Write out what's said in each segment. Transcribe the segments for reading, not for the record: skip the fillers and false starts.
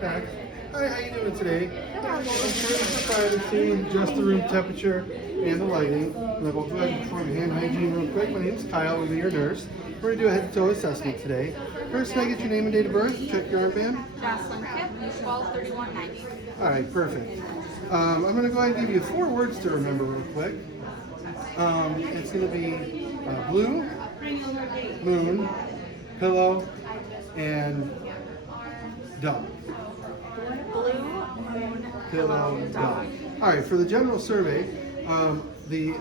Hi, how you doing today? I'm trying to privacy, adjust the room temperature and the lighting. And then we'll go ahead and perform hand hygiene real quick. My name is Kyle, we'll be your nurse. We're going to do a head-to-toe assessment today. First, can I get your name and date of birth? Check your armband. Jocelyn Kipp, 12/31/90. All right, perfect. I'm going to go ahead and give you 4 words to remember real quick. It's going to be blue, moon, pillow, and dog. Blue, moon, Pillow, dog. All right, for the general survey, the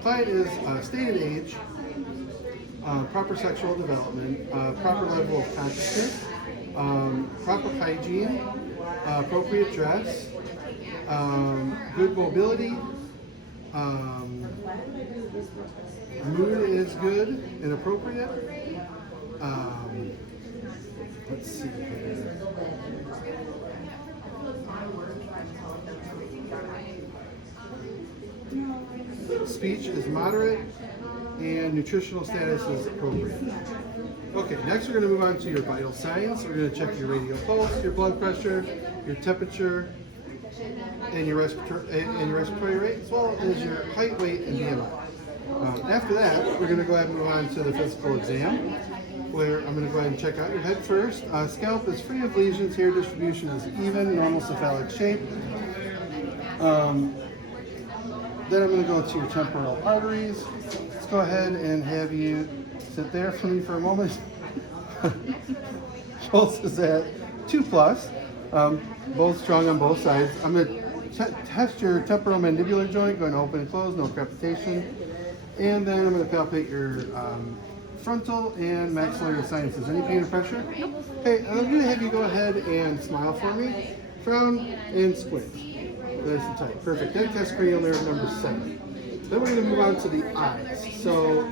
client is stated age, proper sexual development, proper level of consciousness, proper hygiene, appropriate dress, good mobility, mood is good and appropriate. Let's see here. Speech is moderate and nutritional status is appropriate. Okay, next we're going to move on to your vital signs. We're going to check your radial pulse, your blood pressure, your temperature, and your respiratory rate, as well as your height, weight, and BMI. After that, we're going to go ahead and move on to the physical exam, where I'm going to go ahead and check out your head first. Scalp is free of lesions, hair distribution is even, normal cephalic shape. Then I'm going to go to your temporal arteries. Let's go ahead and have you sit there for me for a moment. Pulse is at 2+, both strong on both sides. I'm going to test your temporomandibular joint, going to open and close, no crepitation. And then I'm going to palpate your frontal and maxillary sinuses. Any pain or pressure? Okay, I'm going to have you go ahead and smile for me. Frown and squint. Nice and tight. Perfect. Then test cranial nerve number 7. Then we're going to move on to the eyes. So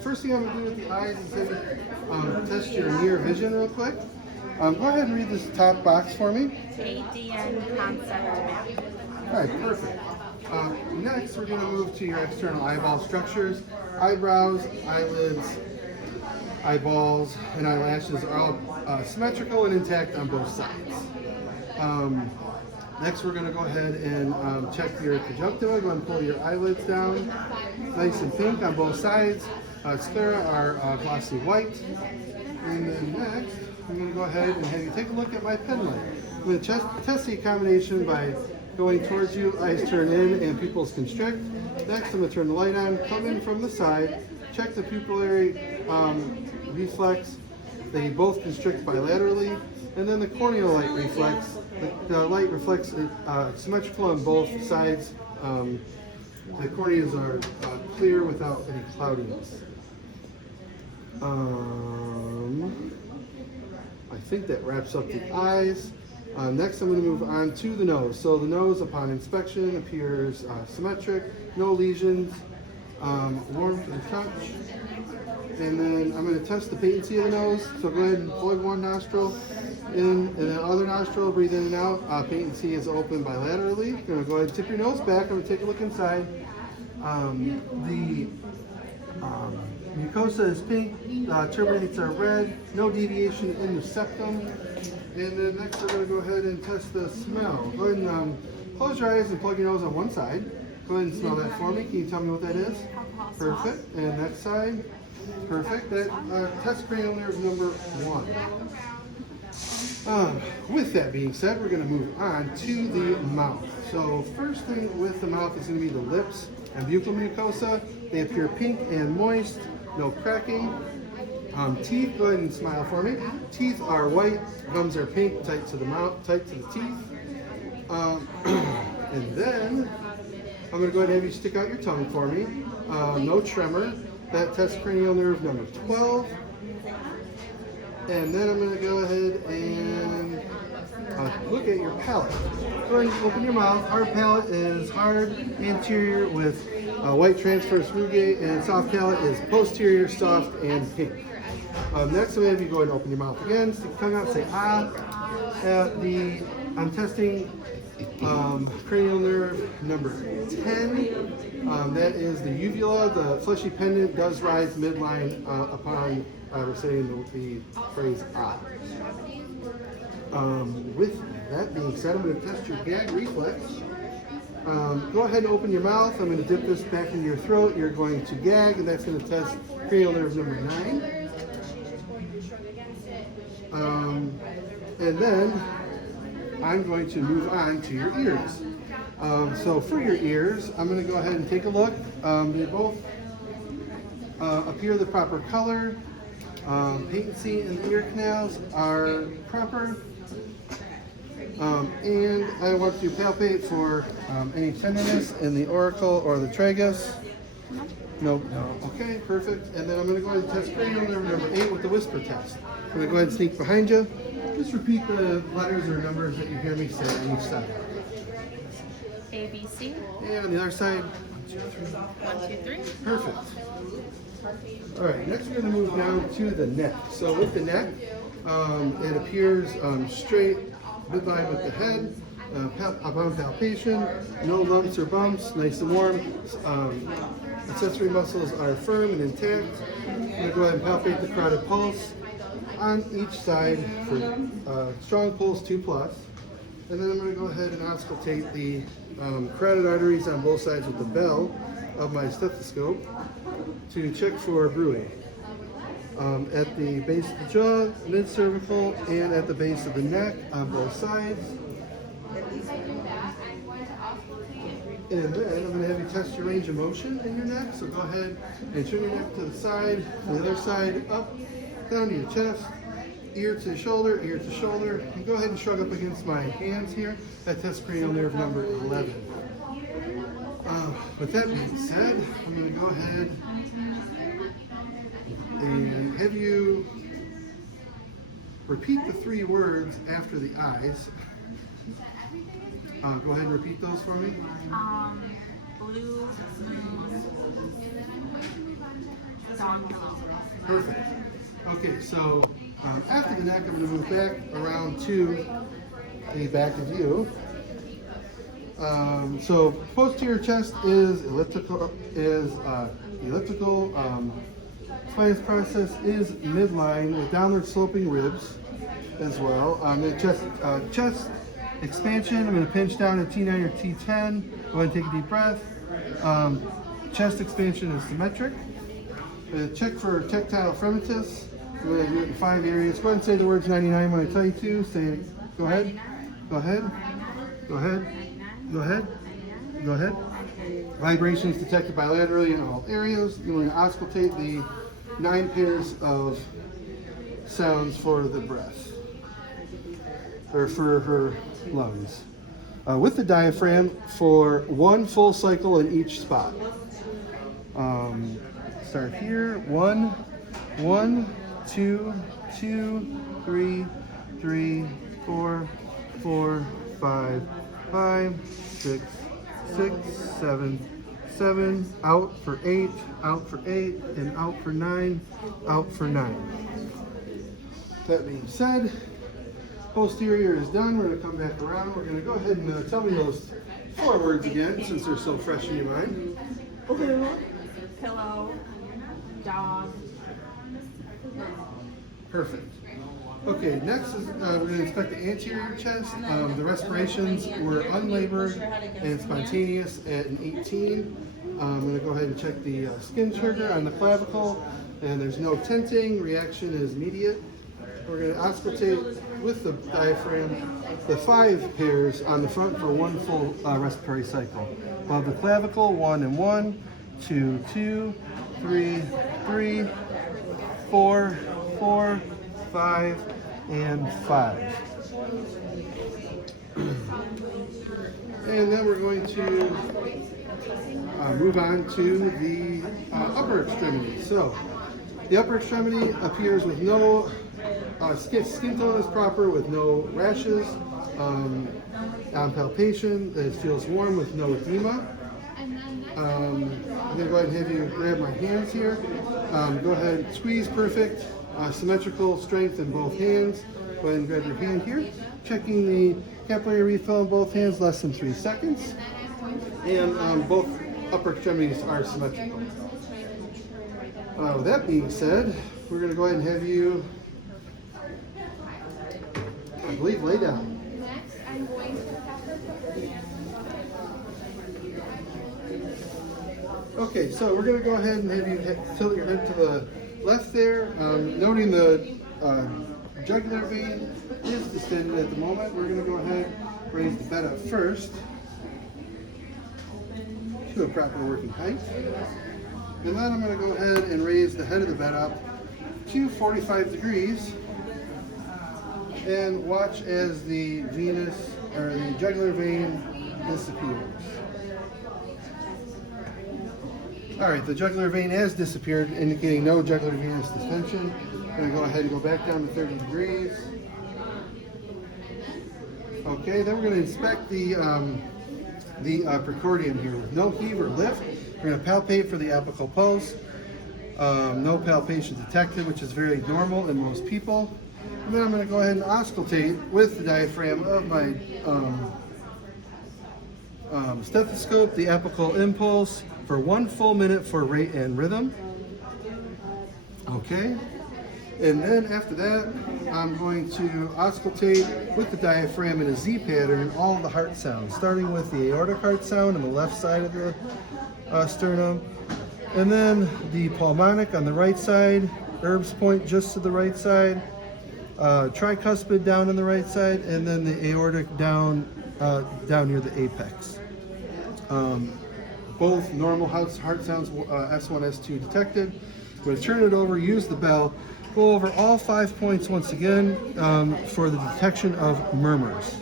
first thing I'm going to do with the eyes is test your near vision real quick. Go ahead and read this top box for me. ADN concept map. All right, perfect. Next, we're going to move to your external eyeball structures. Eyebrows, eyelids, eyeballs, and eyelashes are all symmetrical and intact on both sides. Next, we're going to go ahead and check your conjunctiva. Go ahead and pull your eyelids down. Nice and pink on both sides. Sclera are glossy white. And then next, I'm going to go ahead and have you take a look at my pen light. I'm going to test the accommodation by going towards you, eyes turn in, and pupils constrict. Next, I'm going to turn the light on, come in from the side, check the pupillary reflex. They both constrict bilaterally. And then the corneal light reflex. The light reflects symmetrical on both sides. The corneas are clear without any cloudiness. I think that wraps up the eyes. Next, I'm going to move on to the nose. So the nose, upon inspection, appears symmetric, no lesions, warmth and touch. And then I'm going to test the patency of the nose. So go ahead and plug one nostril in, and then other nostril, breathe in and out. Patency is open bilaterally. You're going to go ahead and tip your nose back. I'm going to take a look inside. The mucosa is pink, turbinates are red, no deviation in the septum. And then next we're going to go ahead and test the smell. Go ahead and close your eyes and plug your nose on one side. Go ahead and smell that for me. Can you tell me what that is? Perfect. And next side. Perfect. That test cranial nerve number 1. With that being said, we're going to move on to the mouth. So first thing with the mouth is going to be the lips and buccal mucosa. They appear pink and moist, no cracking. Teeth, go ahead and smile for me. Teeth are white, gums are pink, tight to the mouth, tight to the teeth. And then I'm going to go ahead and have you stick out your tongue for me. No tremor. That tests cranial nerve number 12. And then I'm going to go ahead and look at your palate. Go ahead and open your mouth. Hard palate is hard anterior with white transverse rugae, and soft palate is posterior, soft, and pink. Next, I'm going to have you go ahead and open your mouth again. Stick your tongue out, say ah. I'm testing cranial nerve number 10. That is the uvula. The fleshy pendant does rise midline upon reciting the phrase ah. With that being said, I'm going to test your gag reflex. Go ahead and open your mouth. I'm going to dip this back into your throat. You're going to gag, and that's going to test cranial nerve number 9. And then I'm going to move on to your ears. So for your ears, I'm going to go ahead and take a look. They both appear the proper color. Patency and ear canals are proper. And I want to palpate for any tenderness in the auricle or the tragus. Nope. No. Okay, perfect. And then I'm going to go ahead and test cranial nerve number 8 with the whisper test. I'm going to go ahead and sneak behind you. Just repeat the letters or numbers that you hear me say on each side. A, B, C. And on the other side. 1, 2, 3. Perfect. All right, next we're going to move down to the neck. So with the neck, it appears straight, midline with the head, upon palpation, no lumps or bumps, nice and warm. Accessory muscles are firm and intact. I'm going to go ahead and palpate the carotid pulse on each side for strong pulse 2+. And then I'm going to go ahead and auscultate the carotid arteries on both sides with the bell of my stethoscope to check for bruit. At the base of the jaw, mid-cervical, and at the base of the neck on both sides. And then I'm going to have you test your range of motion in your neck. So go ahead and turn your neck to the side, the other side up, down to your chest, ear to shoulder, ear to shoulder. And go ahead and shrug up against my hands here. That tests cranial nerve number 11. With that being said, I'm going to go ahead and have you repeat the 3 words after the eyes. Go ahead and repeat those for me. Blue, dog pillow. Perfect. Okay, so after the neck, I'm going to move back around to the back of you. So posterior chest is elliptical. Spinous process is midline with downward sloping ribs as well. The chest expansion, I'm going to pinch down at T9 or T10. Go ahead and take a deep breath. Chest expansion is symmetric. Check for tactile fremitus. I'm going to do it in 5 areas. Go ahead and say the words 99 when I tell you to. Say it. Go ahead. Go ahead. Go ahead. Go ahead. Go ahead. Vibrations detected bilaterally in all areas. You're going to auscultate the 9 pairs of sounds for the breath, or for her lungs. With the diaphragm for 1 full cycle in each spot. Start here. 1, 1, 2, 2, 3, 3, 4, 4, 5, 5, 6, 6, 7, 7, out for 8, out for 8, and out for 9, out for 9. That being said, posterior is done. We're going to come back around. We're going to go ahead and tell me those 4 words again, since they're so fresh in your mind. Blue, pillow, dog. Perfect. Okay, next is we're going to inspect the anterior chest. The respirations were unlabored and spontaneous at an 18. I'm going to go ahead and check the skin trigger on the clavicle, and there's no tenting. Reaction is immediate. We're going to auscultate with the diaphragm the 5 pairs on the front for 1 full respiratory cycle. Above the clavicle, 1 and 1, 2, 2, 3, 3, 4, 4, 5, and 5. And then we're going to move on to the upper extremity. So the upper extremity appears with no skin tone is proper, with no rashes. On palpation, it feels warm with no edema. I'm going to go ahead and have you grab my hands here. Go ahead, squeeze, perfect. Symmetrical strength in both hands. Go ahead and grab your hand here. Checking the capillary refill in both hands, less than 3 seconds. And both upper extremities are symmetrical. With that being said, we're going to go ahead and have you I believe lay down. Next, I'm going to Okay, so we're going to go ahead and have you tilt your head to the left there, noting the jugular vein is distended at the moment. We're going to go ahead and raise the bed up first to a proper working height. And then I'm going to go ahead and raise the head of the bed up to 45 degrees and watch as the venous or the jugular vein disappears. All right, the jugular vein has disappeared, indicating no jugular venous distension. I'm going to go ahead and go back down to 30 degrees. Okay, then we're going to inspect the precordium here with no heave or lift. We're going to palpate for the apical pulse. No palpation detected, which is very normal in most people. And then I'm going to go ahead and auscultate with the diaphragm of my stethoscope, the apical impulse, for 1 full minute for rate and rhythm. Okay. And then after that, I'm going to auscultate with the diaphragm in a Z pattern all the heart sounds, starting with the aortic heart sound on the left side of the sternum, and then the pulmonic on the right side, Erb's point just to the right side, tricuspid down on the right side, and then the aortic down near the apex. Both normal heart sounds, S1, S2 detected. I'm going to turn it over, use the bell, go over all 5 points once again for the detection of murmurs.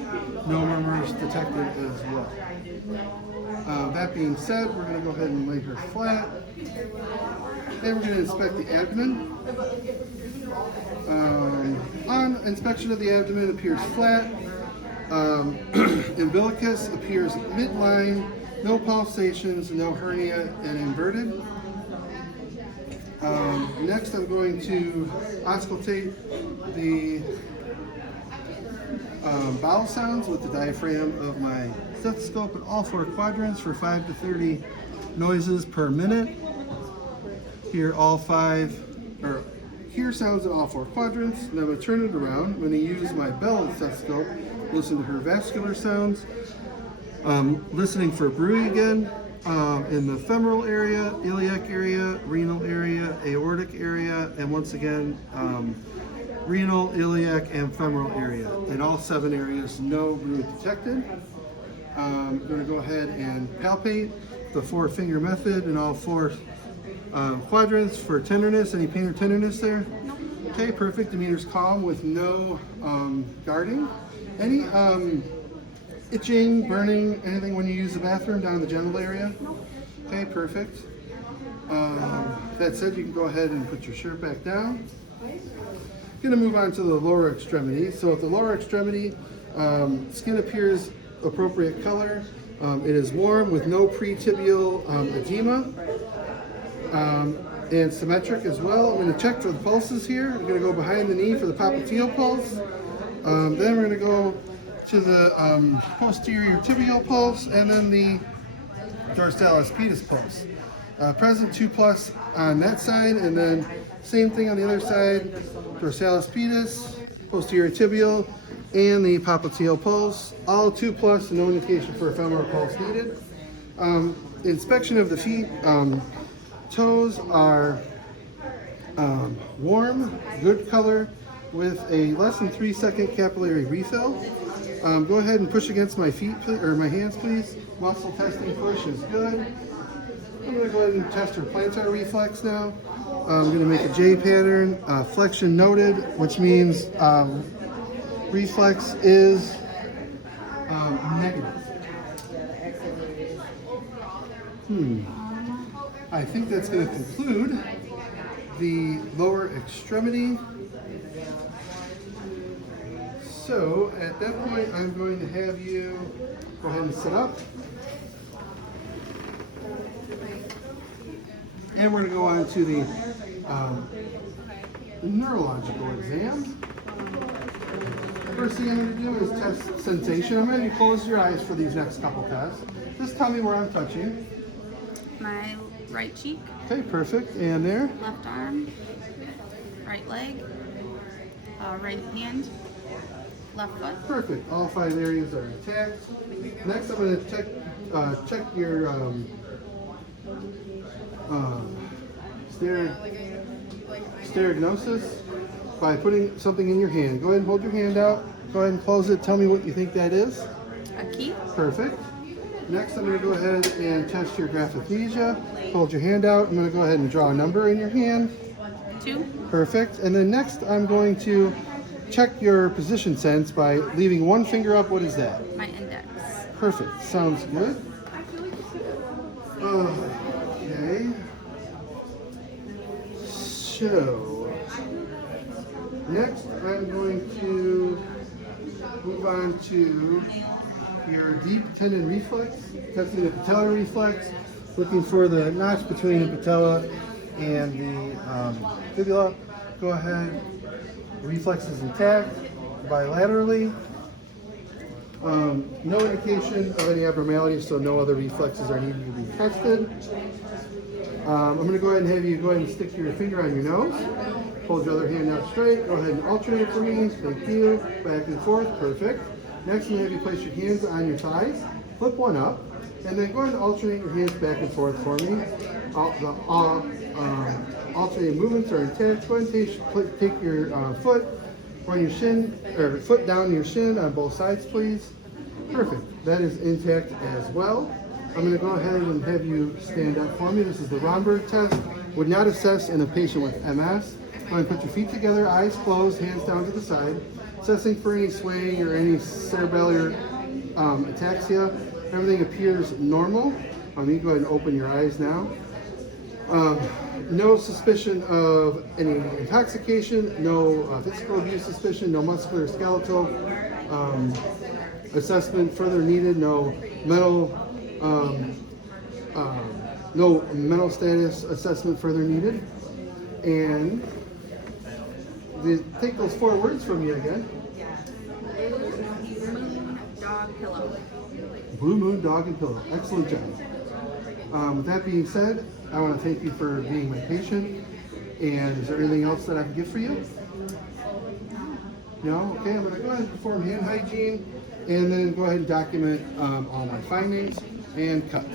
No murmurs detected as well. That being said, we're going to go ahead and lay her flat. And we're going to inspect the abdomen. On inspection of the abdomen, it appears flat. Umbilicus appears midline. No pulsations, no hernia, and inverted. Next, I'm going to auscultate the bowel sounds with the diaphragm of my stethoscope in all 4 quadrants for 5 to 30 noises per minute. Hear sounds in all 4 quadrants. And I'm going to turn it around. I'm going to use my bell stethoscope, listen to her vascular sounds. Listening for bruit again in the femoral area, iliac area, renal area, aortic area, and once again, renal, iliac, and femoral area. In all 7 areas, no bruit detected. I'm going to go ahead and palpate the 4-finger method in all 4 quadrants for tenderness. Any pain or tenderness there? Okay, perfect. The meter's calm with no guarding. Any itching, burning, anything when you use the bathroom down in the genital area? Okay, perfect. That said, you can go ahead and put your shirt back down. Going to move on to the lower extremity. So at the lower extremity, skin appears appropriate color. It is warm with no pre-tibial edema. And symmetric as well. I'm going to check for the pulses here. I'm going to go behind the knee for the popliteal pulse. Then we're going to go to the posterior tibial pulse, and then the dorsalis pedis pulse. Present 2+ on that side, and then same thing on the other side, dorsalis pedis, posterior tibial, and the popliteal pulse. All 2+, no indication for a femoral pulse needed. Inspection of the feet. Toes are warm, good color, with a less than 3-second capillary refill. Go ahead and push against my feet, or my hands, please. Muscle testing push is good. I'm going to go ahead and test her plantar reflex now. I'm going to make a J pattern, flexion noted, which means reflex is negative. I think that's going to conclude the lower extremity. So at that point, I'm going to have you go ahead and sit up. And we're going to go on to the neurological exam. First thing I'm going to do is test sensation. I'm going to have you close your eyes for these next couple tests. Just tell me where I'm touching. My right cheek, Okay, perfect. And there. left arm, right leg, right hand, Left foot. Perfect. All 5 areas are intact. Next, I'm going to check your stereognosis by putting something in your hand. Go ahead and hold your hand out. Go ahead and close it. Tell me what you think that is. A key. Perfect. Next, I'm going to go ahead and test your graphesthesia. Hold your hand out. I'm going to go ahead and draw a number in your hand. 2. Perfect. And then next, I'm going to check your position sense by leaving one finger up. What is that? My index. Perfect. Sounds good. Okay. So, next I'm going to move on to your deep tendon reflex, testing the patellar reflex, looking for the notch between the patella and the fibula. Go ahead. Reflex is intact bilaterally. No indication of any abnormalities, so no other reflexes are needed to be tested. I'm going to go ahead and have you go ahead and stick your finger on your nose. Hold your other hand out straight. Go ahead and alternate for me. Thank you. Back and forth. Perfect. Next, I'm going to have you place your hands on your thighs. Flip one up. And then go ahead and alternate your hands back and forth for me. Alternating movements are intact. Go ahead and take your foot on your shin, or foot down your shin on both sides, please. Perfect. That is intact as well. I'm going to go ahead and have you stand up for me. This is the Romberg test. Would not assess in a patient with MS. Go ahead and put your feet together, eyes closed, hands down to the side. Assessing for any swaying or any cerebellar ataxia. Everything appears normal. You can go ahead and open your eyes now. No suspicion of any intoxication, no physical abuse suspicion, no muscular skeletal assessment further needed, no mental status assessment further needed. And take those 4 words from me again. Blue moon, dog, pillow. Blue moon, dog, and pillow. Excellent job. With that being said, I want to thank you for being my patient. And is there anything else that I can get for you? No? Okay, I'm going to go ahead and perform hand hygiene and then go ahead and document all my findings and cut.